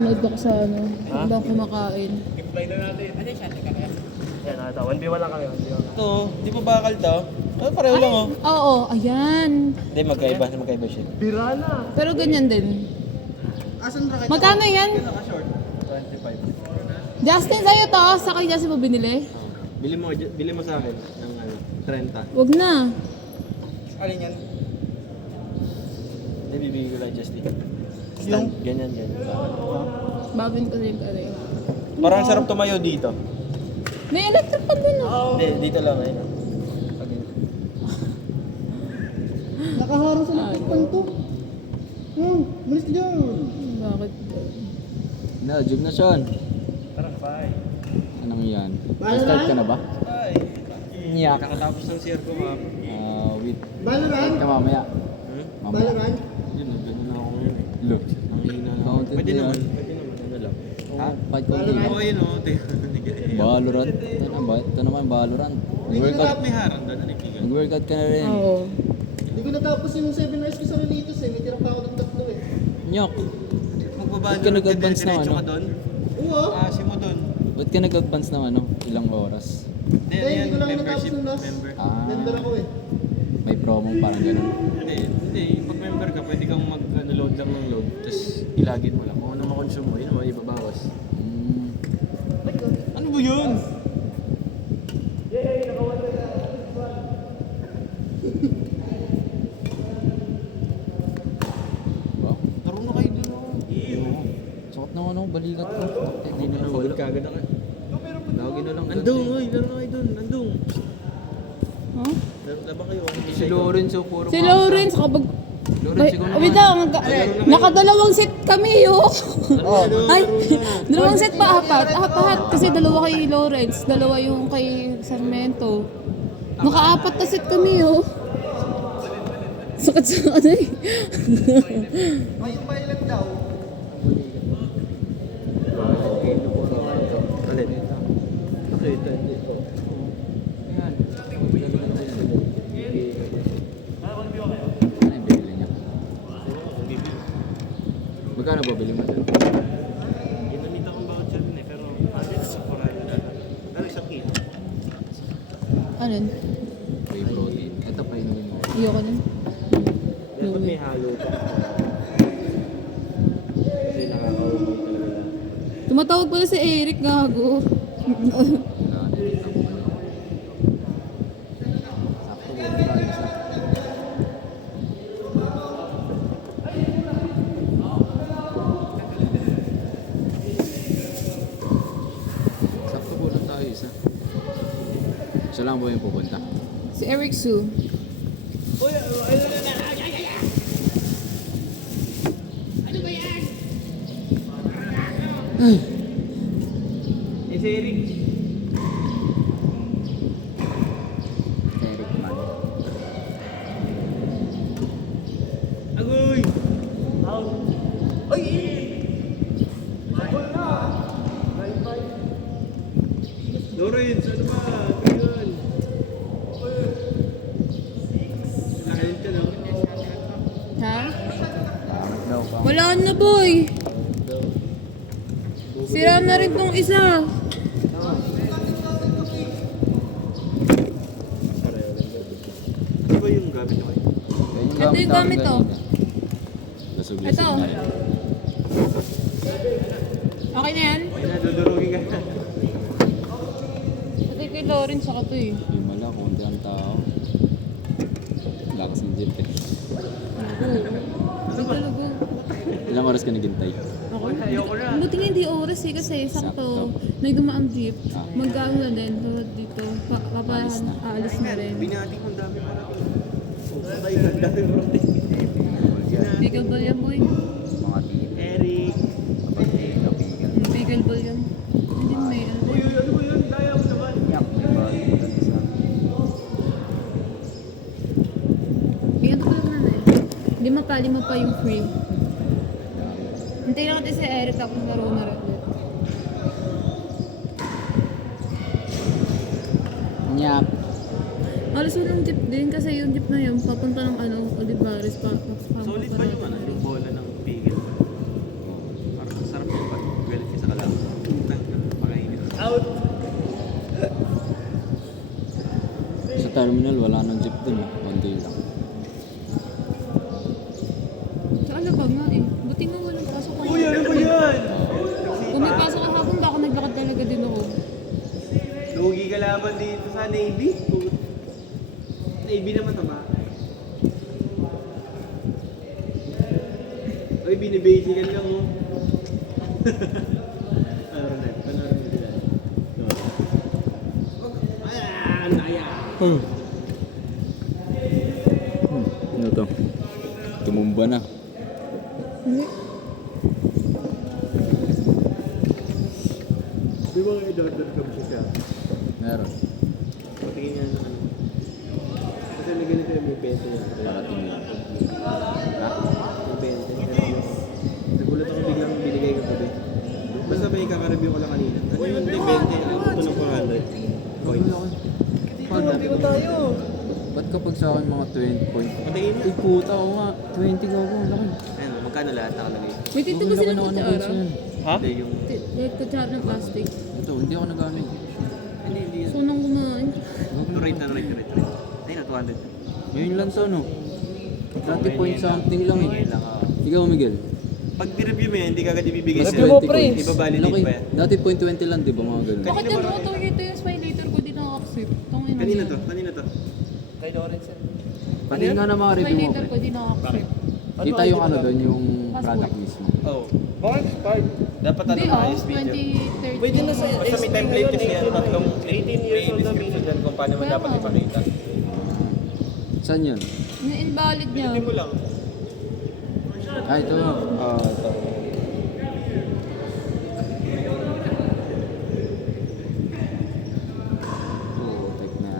Nanood ako sa ano, habang kumakain. Imply na natin. Ano siya? Yan, ito. 1v1 lang kami. 1v1 lang. Ito, di ba bakal to? Oh, pareho lang oh. Oo, ayan. Hindi, magkaiba siya. Birana! Pero ganyan din. Asan ra kayo? Magkano yan? Naka-short. 25. Justin, sa'yo to. Sa kay Justin mo binili? Bili mo sa akin ng ano, 30. Wag na. Alin yan? Hindi, bibigay ko lang Justin. Stand, ganyan. Babin ko rin ka rin. Parang sarap tumayo dito. May electric pa dun oh. Hindi, dito lang ayun. Nakaharang sa lakpan to. Malis ka dyan. Bakit? Jug na Sean. Tara, bye. Anong yan? Start ka na ba? Ay, Niyak. kakatapos ng CR ko, ma'am. Wait. Valorant? Ka mamaya. Mamaya. Valorant? Yun, ganun na ako ngayon eh. Look. Ang hina na ako. Counted Pwede na naman, yan. ano lang. Ha? Fight ko din. Oo, yun oh. Valorant. Ito naman, Valorant. Nag-workout. May harang doon, ano yung Nag-workout ka na rin. Oo. Hindi ko natapos yung 7 hours ko sa Relitos eh. May tira pa ako ng tatlo eh. Nyok. Magbaba Ba't ka nag-advance na ano? ka doon? Oo. Si mo doon. Ba't ka nag-advance ng ano? Ilang oras? Hindi, Hindi, yan, hindi ko lang membership natapos yung last. member. Member ako eh. May promo parang ganun. Hindi. Pag member ka, pwede kang mag-load lang ng load. Tapos ilagin mo lang. Kung ano makonsume mo, yun mo, ibabawas. Ano ba yun? Wow. Laro na kayo doon oh. Sakot na ano, balikat ko. Hindi na nawala. Kagad na kayo. Lagi na lang. Andong, oy, laro na kayo doon. Andong. Huh? Laba kayo. Si Lorenzo, puro Si Lawrence, kapag... Lawrence, ikaw Wait lang, nakadalawang set kami Ay, dalawang set pa, apat. Apat, kasi dalawa kay Lawrence, dalawa yung kay Sarmiento. Nakaapat na set kami Sakit sa ano eh. May pilot daw. Alin? Okay, ito. Yan. Ano yung bibili niya? Magkano ba bili mo dyan? Ginamit akong voucher din eh, pero ano sa Corona na. Ano sa kilo? Ano? Whey protein. Ito pa inumin mo. Ayoko na. Dapat may halo ka. Kasi nakaka-okay talaga. Tumatawag pala si Eric, gago. Wala na rin ako. Sakto ba tayo sa... Sakto po lang tayo isa. Isa lang ba yung pupunta? Si Eric Su. Si Eric. Eric man. Agoy! Ay! Lawrence, ano ba? Ngayon. Nakalit ka no? Ha? Bakit daw ka? Wala na, boy. Sira na rin tong isa. Ano ba yung gamit mo? Ito yung gamit to. Lasuglis Ito. na yan. Okay na yan? Ay, nadudurugin ka. Pati kay Lawrence ako to eh. Himala, konti ang tao. Lakas ng jeep eh. Ay talaga. Ilang oras ka naghintay? Ako? Buti nga hindi oras eh kasi sakto. May dumaan jeep. Mag-ano na din tulad dito. Aalis na rin. Binati kong dami pa natin. Sabay ka, dami mo rin. Bigel ball yan, boy. Mga team. Eric. Kapag pigil. Bigel ball yan. Hindi may ano. Uy, ano ba yun? Daya mo naman. Yak, may bagay ka sa... Bigyan ko lang na eh. Hindi mapali mo pa yung free. Hintayin lang natin si Eric tapos laro na rin ulit. Nyap. Alas walang jeep din kasi yung jeep na yun papunta ng ano, Olivares pa. Solid ba yung ano, yung bola ng pigil? Parang sarap yung terminal, wala nang jeep dun. Konti lang. Sa Alabang nga eh. Buti nga walang pasok ako. Uy, ano ba yan? Kung may pasok ako hapon, baka naglakad talaga din ako. Lugi ka laban dito sa Navy. Navy naman tama. Uy, binibasican lang oh. Panorin mo sila. Ayan, ayan. Ano to? Tumumba na. Hindi. Di ba kayo daughter ka ba siya? Meron. Patingin niya na ano. Kasi may ganito yung may 20 yan. Nakating yan. Ha? May 20. Nagulat ako biglang binigay ko pa. Basta may kaka-review ko lang kanina. Ano yun? May 20. Ano ito ng 400? Points. Hindi ko tayo. Ba't kapag sa akin mga 20 point? Patingin niya. Ay puta, oo nga. 20 ka ako. Laki. Ayun, magkano lahat nakalagay? May tito ba Laki silang ng ano kutsara? yan. Ha? Hindi yung... Kutsara ng plastic. Ito, hindi ako nagamit. Hindi yun. So nang kumain. Rate na rate. Ayun na, 200. Ngayon lang to, no? Dati point something lang eh. Ngayon lang, oo. Ikaw, Miguel. Pag ni-review mo yan, hindi ka agad ibibigay Mas sa'yo. 20 pre. coins. Ibabalidate Laki. pa yan. Dati point 20 lang, di ba mga ganun? Bakit ano ito? Ito yung spy later ko di nakaka-accept. Tangina Kanina yan. to, kanina to. Kay Lawrence. Patingin nga na mga Spy review mo, later ko pre. di nakaka-accept. Kita yung ano doon, yung Password. product mismo. Oo. Bakit expired? Dapat ano Hindi na oh, ayos video. 2030. Pwede na sa Basta may template kasi yan, tatlong 18 years old na description dyan kung paano mo Kaya dapat nga. ipakita. Saan yun? Na-invalid niya. Pilitin mo lang. Ah, ito. Ito. Putek na.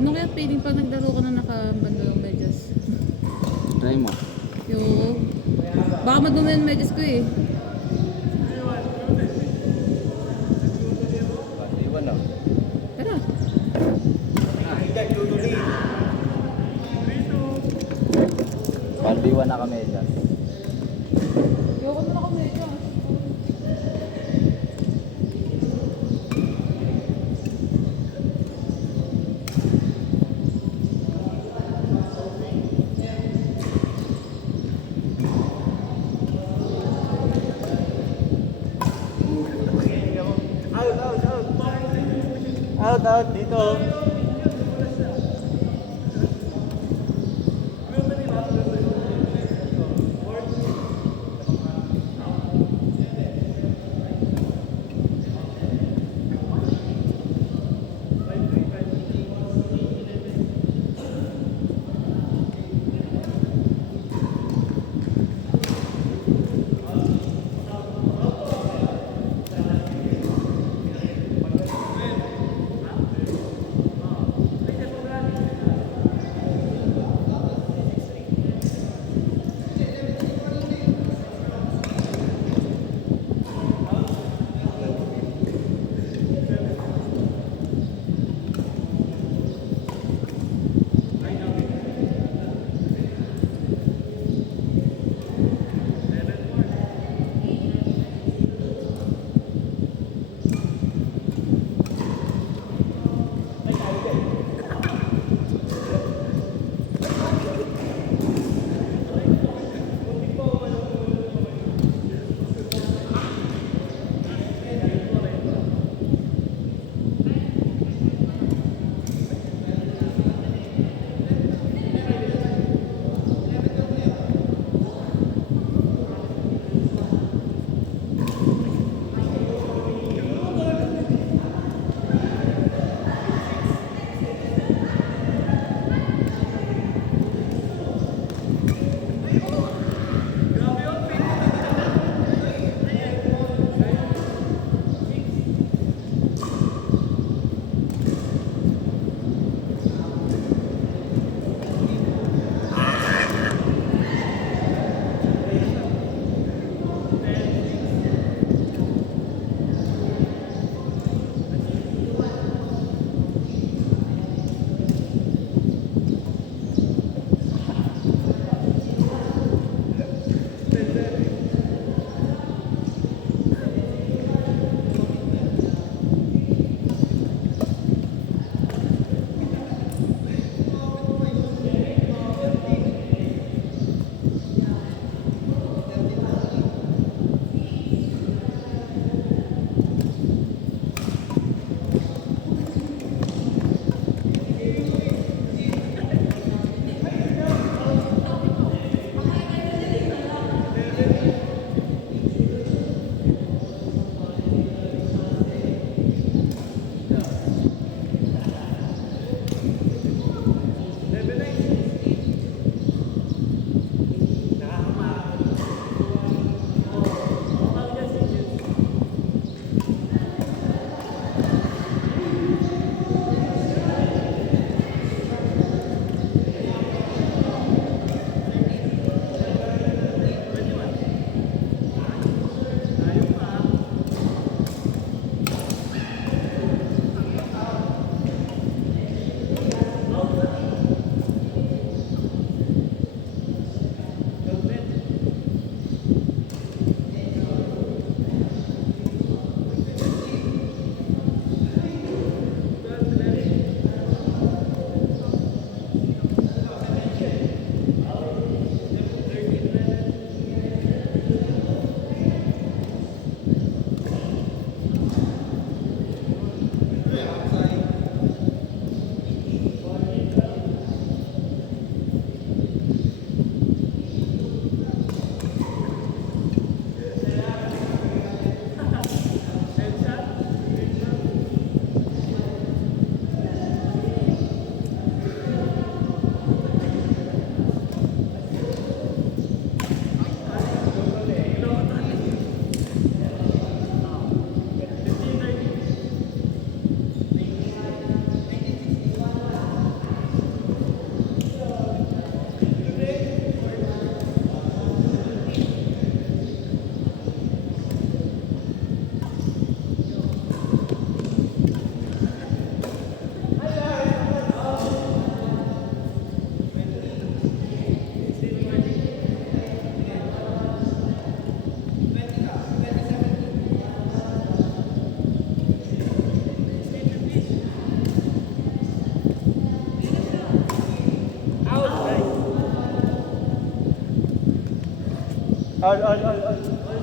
Ano kaya feeling pag naglaro ka na nakabando ng medyas? Try mo. Yo. Baka madumi yung medyas ko eh. Iwan na. Tara. Palbiwan na kami dyan. Ayoko na nakamedyas. Out, dito. Al.